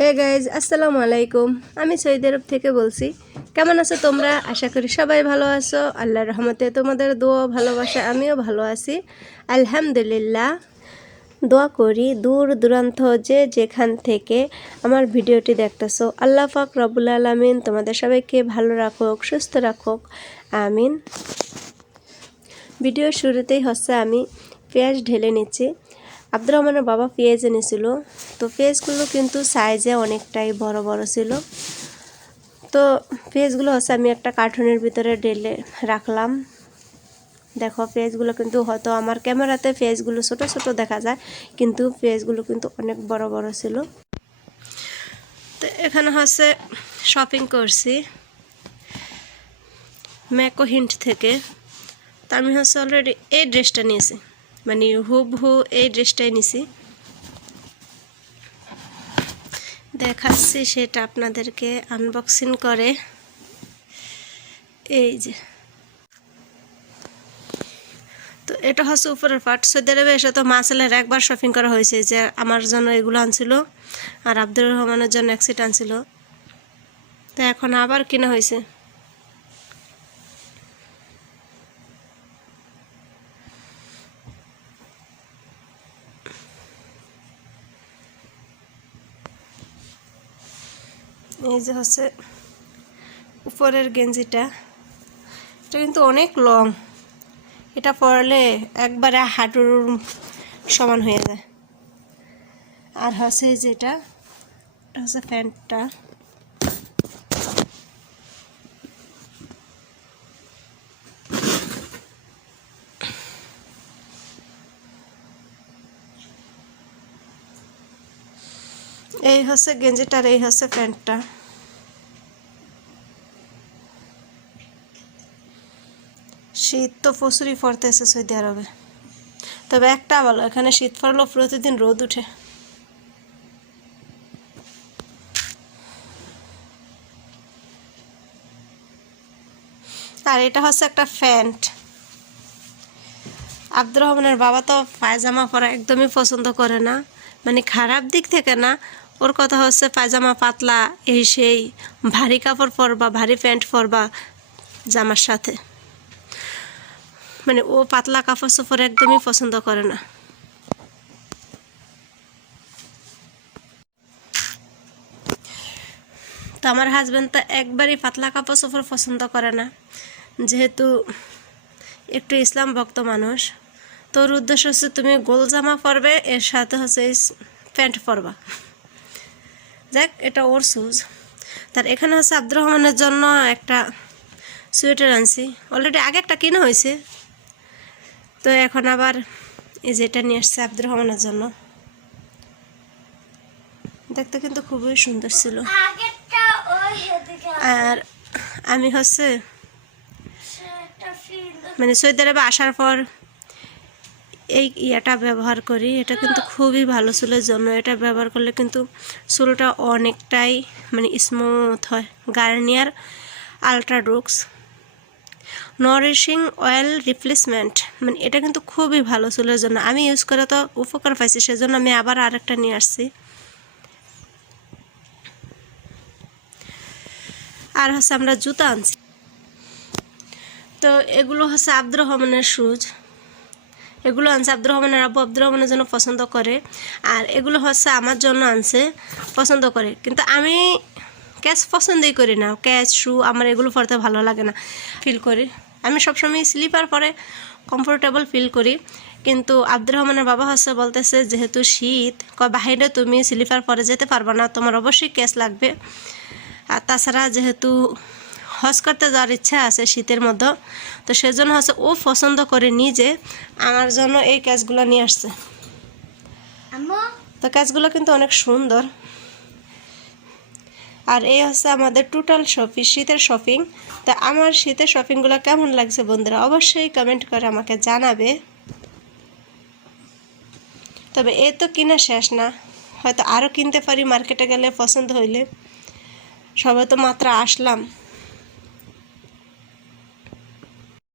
Hey guys আসসালামু আলাইকুম। আমি সৌদি আরব থেকে বলছি। কেমন আছো তোমরা? আশা করি সবাই ভালো আছো। আল্লাহর রহমতে তোমাদের দোয়া ভালোবাসা আমিও ভালো আছি। আলহামদুলিল্লাহ। দোয়া করি দূর দূরান্ত যে যেখান থেকে আমার ভিডিওটি দেখতেছো। আল্লাহ পাক রবুল আলমিন তোমাদের সবাইকে ভালো রাখুক, সুস্থ রাখুক। আমিন। ভিডিওর শুরুতেই হচ্ছে আমি পেঁয়াজ ঢেলে নিচ্ছি। আব্দুর রহমানের বাবা পেঁয়াজ এনেছিল। তো পেঁয়াজগুলো কিন্তু সাইজে অনেকটাই বড় বড় ছিল। তো পেঁয়াজগুলো হচ্ছে আমি একটা কার্টুনের ভিতরে ঢেলে রাখলাম। দেখো পেঁয়াজগুলো কিন্তু হয়তো আমার ক্যামেরাতে পেঁয়াজগুলো ছোট ছোট দেখা যায়, কিন্তু পেঁয়াজগুলো কিন্তু অনেক বড় বড় ছিল। তো এখানে হচ্ছে শপিং করছি। ম্যাকো হিন্ট থেকে। তো আমি হচ্ছে অলরেডি এই ড্রেসটা নিয়েছি। মানে হুবহু এই ড্রেসটাই নিছি। দেখাচ্ছি, সেটা আপনাদেরকে আনবক্সিং করে। এই যে। তো এটা হচ্ছে উপরের পার্ট সৌদি আরবে এসে তো মাসেলের একবার শপিং করা হয়েছে, যে আমার জন্য এগুলো আনছিল, আর আব্দুর রহমানের জন্য এক সিট আনছিল। তো এখন আবার কিনা হয়েছে। এই যে হচ্ছে উপরের গেঞ্জিটা, এটা কিন্তু অনেক লং এটা পরলে একবারে হাঁটুর সমান হয়ে যায়। আর হচ্ছে যেটা হচ্ছে প্যান্টটা। এই হচ্ছে গেঞ্জিটার এই হচ্ছে প্যান্টটা। শীত তো প্রচুরই পড়তেছে সৌদি আরবে। তবে একটা ভালো, এখানে শীত পড়লেও প্রতিদিন রোদ উঠে। আর এটা হচ্ছে একটা প্যান্ট। আব্দুর রহমানের বাবা তো পায়জামা পরা একদমই পছন্দ করে না। মানে খারাপ দিক থেকে না ওর কথা হচ্ছে পায়জামা পাতলা, এই সেই ভারী কাপড় পরবা, ভারী প্যান্ট পরবা জামার সাথে। মানে ও পাতলা কাপড় চোপড় একদমই পছন্দ করে না। তো আমার হাজব্যান্ড তো একবারই পাতলা কাপড় চোপড় পছন্দ করে না। যেহেতু একটু ইসলাম ভক্ত মানুষ, তোর উদ্দেশ্য হচ্ছে তুমি গোল জামা পরবে, এর সাথে হচ্ছে প্যান্ট পরবা। দেখ এটা ওর সুজ তার এখানে হচ্ছে আব্দুর রহমানের জন্য একটা সোয়েটার আনছি। অলরেডি আগে একটা কিনা হয়েছে। তো এখন আবার এই যেটা নিয়ে আসছে আব্দুর রহমানের জন্য। দেখতে কিন্তু খুবই সুন্দর ছিল। আর আমি হচ্ছে মানে সৌদি আরবে আসার পর এই ইয়াটা ব্যবহার করি, এটা কিন্তু খুবই ভালো চুলের জন্য। এটা ব্যবহার করলে কিন্তু চুলটা অনেকটাই মানে স্মুথ হয়। Garnier ultra doux nourishing oil replacement মানে এটা কিন্তু খুবই ভালো চুলের জন্য। আমি ইউজ করে তো উপকার পাইছি, সেজন্য আমি আবার আরেকটা নিয়ে আসছি। আর হচ্ছে আমরা জুতা আনছি। তো এগুলো হচ্ছে আব্দুর রহমানের শুজ এগুলো আনছে আব্দুর রহমানের আব্বু আব্দুর রহমানের জন্য পছন্দ করে। আর এগুলো হচ্ছে আমার জন্য আনছে, পছন্দ করে। কিন্তু আমি ক্যাশ পছন্দই করি না। ক্যাশ শু আমার এগুলো পরতে ভালো লাগে না ফিল করি। আমি সবসময় স্লিপার পরে কমফোর্টেবল ফিল করি। কিন্তু আব্দুর রহমানের বাবা হচ্ছে বলতেছে, যেহেতু শীত, কয় বাহিরে তুমি স্লিপার পরে যেতে পারবে না, তোমার অবশ্যই ক্যাশ লাগবে। আর তাছাড়া যেহেতু হজ করতে যাওয়ার ইচ্ছা আছে শীতের মধ্যে। তো সেজন্য হচ্ছে ও পছন্দ করে নিজে আমার জন্য এই ক্যাচগুলো নিয়ে আসছে। তো ক্যাচগুলো কিন্তু অনেক সুন্দর। আর এই হচ্ছে আমাদের টোটাল শপিং শীতের শপিং তা আমার শীতের শপিংগুলো কেমন লাগছে বন্ধুরা অবশ্যই কমেন্ট করে আমাকে জানাবে। তবে এ তো কিনা শেষ না। হয়তো আরও কিনতে পারি মার্কেটে গেলে পছন্দ হইলে। সবে তো মাত্র আসলাম।